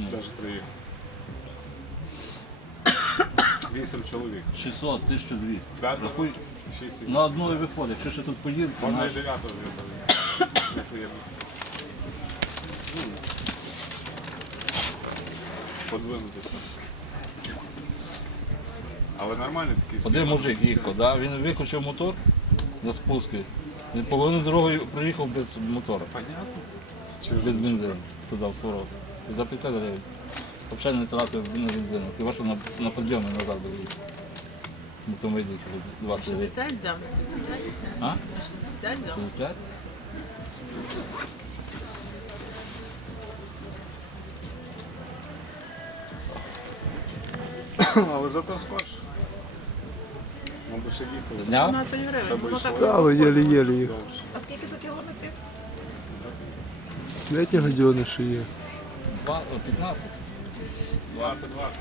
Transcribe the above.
Навіть приїхав. Вісім чоловік. 600, 1200. П'ятеро, Рахуй, шість на одну і виходить. Якщо ще тут поїдете, Можна і дев'ятого зробити. Ну, Подвинутися. Але нормальний такий Один мужик їхав, да? він виключив мотор на спуски. Він половину дорогою приїхав без мотора, Понятно. Чи без бензину туди в порог. За 50 гривень. Взагалі не тратив на бензину. Хіба що на, на підйомі назад доїхав. Ну, то ми їхали 20 гривень. 60 взяв. А? 60 взяв. 50? Але зато скорше. Ми б ще їхали. Дня? 15 гривень. Щоб Ну так. Але єлі-єлі їх. Довше. А скільки тут кілометрів? Знаєте, гадьони ще є. Два- о, 15. 20-20.